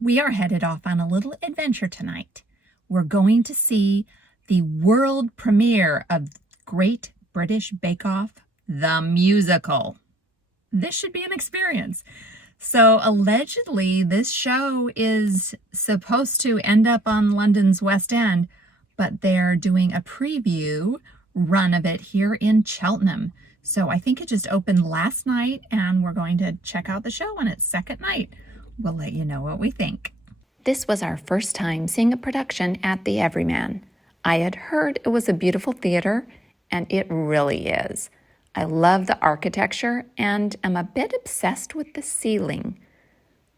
We are headed off on a little adventure tonight. We're going to see the world premiere of Great British Bake Off, the musical. This should be an experience. So allegedly, this show is supposed to end up on London's West End, but they're doing a preview run of it here in Cheltenham. So I think it just opened last night, and we're going to check out the show on its second night. We'll let you know what we think. This was our first time seeing a production at the Everyman. I had heard it was a beautiful theater, and it really is. I love the architecture and am a bit obsessed with the ceiling.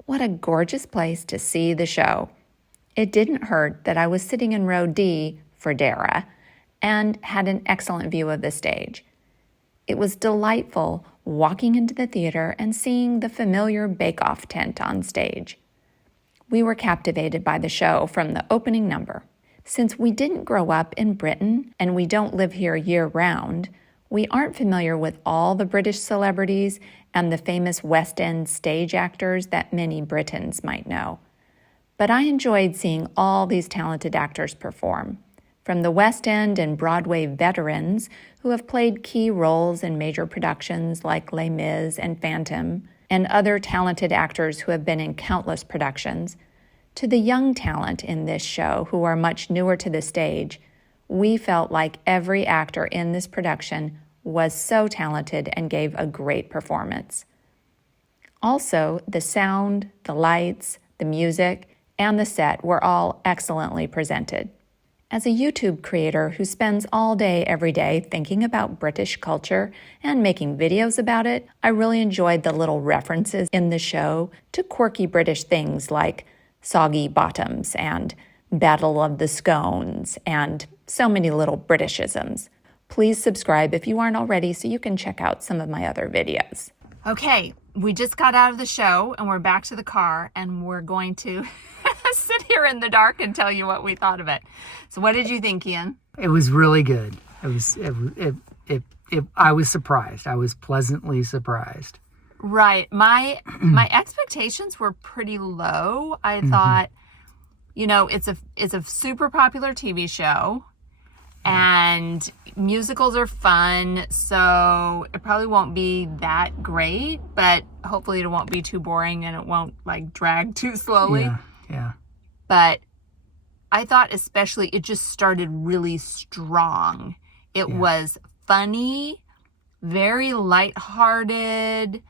What a gorgeous place to see the show. It didn't hurt that I was sitting in row D for Dara and had an excellent view of the stage. It was delightful walking into the theater and seeing the familiar bake-off tent on stage. We were captivated by the show from the opening number. Since we didn't grow up in Britain and we don't live here year-round, we aren't familiar with all the British celebrities and the famous West End stage actors that many Britons might know. But I enjoyed seeing all these talented actors perform. From the West End and Broadway veterans who have played key roles in major productions like Les Mis and Phantom, and other talented actors who have been in countless productions, to the young talent in this show who are much newer to the stage, we felt like every actor in this production was so talented and gave a great performance. Also, the sound, the lights, the music, and the set were all excellently presented. As a YouTube creator who spends all day every day thinking about British culture and making videos about it, I really enjoyed the little references in the show to quirky British things like soggy bottoms and Battle of the Scones and so many little Britishisms. Please subscribe if you aren't already so you can check out some of my other videos. Okay, we just got out of the show and we're back to the car, and we're going to sit here in the dark and tell you what we thought of it. So what did you think, Ian? It was really good. I was surprised. I was pleasantly surprised. Right. My expectations were pretty low. I thought, it's a super popular TV show, and musicals are fun, so it probably won't be that great, but hopefully it won't be too boring and it won't drag too slowly. Yeah. But I thought especially it just started really strong. It was funny, very lighthearted,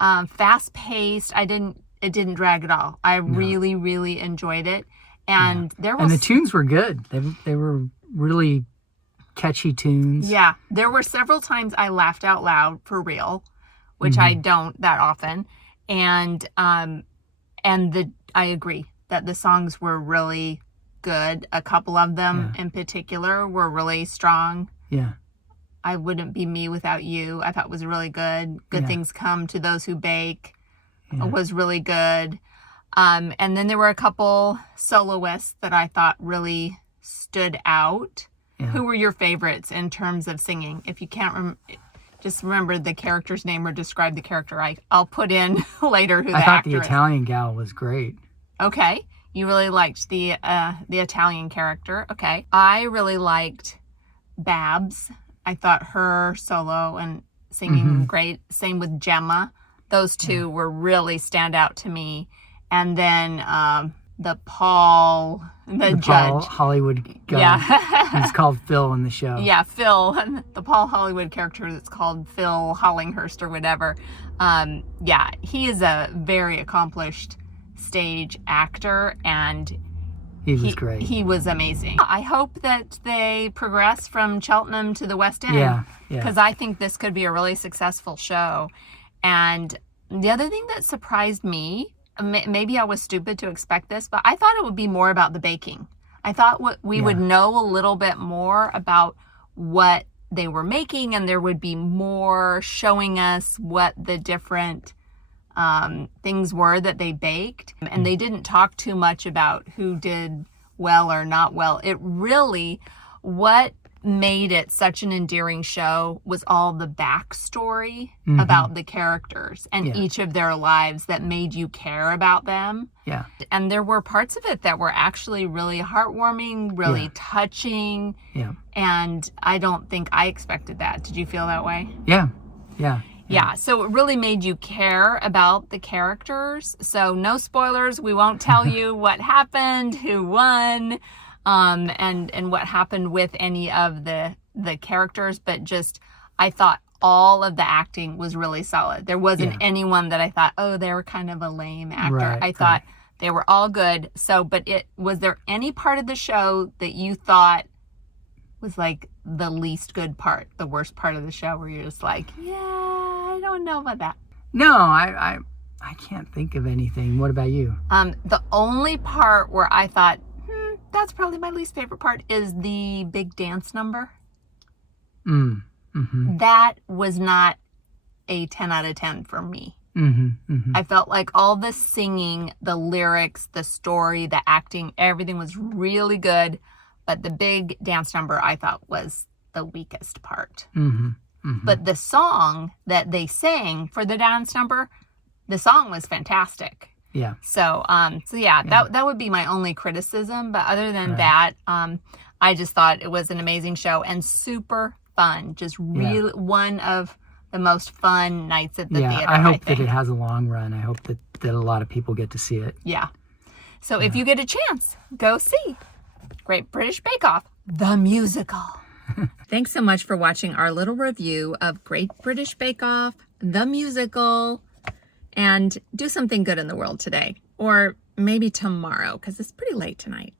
fast-paced. It didn't drag at all. I really, really enjoyed it. And the tunes were good. They were really catchy tunes. Yeah. There were several times I laughed out loud for real, which I don't that often. And I agree that the songs were really good. A couple of them in particular were really strong. Yeah. I Wouldn't Be Me Without You, I thought was really good. Good Things Come to Those Who Bake was really good. And then there were a couple soloists that I thought really stood out. Yeah. Who were your favorites in terms of singing? If you can't just remember the character's name or describe the character, I'll put in later who the actor is. I thought the Italian gal was great. Okay. You really liked the Italian character. Okay. I really liked Babs. I thought her solo and singing great. Same with Gemma. Those two were really stand out to me. And then the Paul judge. Hollywood guy. Yeah. He's called Phil in the show. Yeah, Phil. The Paul Hollywood character that's called Phil Hollinghurst or whatever. He is a very accomplished stage actor, and he was great. He was amazing. I hope that they progress from Cheltenham to the West End. Yeah. Because I think this could be a really successful show. And the other thing that surprised me, maybe I was stupid to expect this, but I thought it would be more about the baking. I thought we would know a little bit more about what they were making, and there would be more showing us what the different things were that they baked. And they didn't talk too much about who did well or not well. It really, what made it such an endearing show was all the backstory Mhm. about the characters and Yeah. each of their lives that made you care about them. Yeah. And there were parts of it that were actually really heartwarming, really Yeah. touching. Yeah. And I don't think I expected that. Did you feel that way? Yeah. Yeah. Yeah, so it really made you care about the characters. So no spoilers. We won't tell you what happened, who won, and what happened with any of the characters. But just, I thought all of the acting was really solid. There wasn't Yeah. anyone that I thought, oh, they were kind of a lame actor. Right, I thought they were all good. So, but was there any part of the show that you thought was like the least good part, the worst part of the show, where you're just like, yeah, I don't know about that? No, I can't think of anything. What about you? The only part where I thought, that's probably my least favorite part is the big dance number. Mm-hmm. That was not a 10 out of 10 for me. Mm-hmm. Mm-hmm. I felt like all the singing, the lyrics, the story, the acting, everything was really good. But the big dance number I thought was the weakest part. Mm-hmm. Mm-hmm. But the song that they sang for the dance number, the song was fantastic. Yeah. So, yeah, that would be my only criticism. But other than that, I just thought it was an amazing show and super fun. Just really one of the most fun nights at the theater. I hope that it has a long run. I hope that a lot of people get to see it. Yeah. So if you get a chance, go see Great British Bake Off, the musical. Thanks so much for watching our little review of Great British Bake Off, the musical, and do something good in the world today, or maybe tomorrow, because it's pretty late tonight.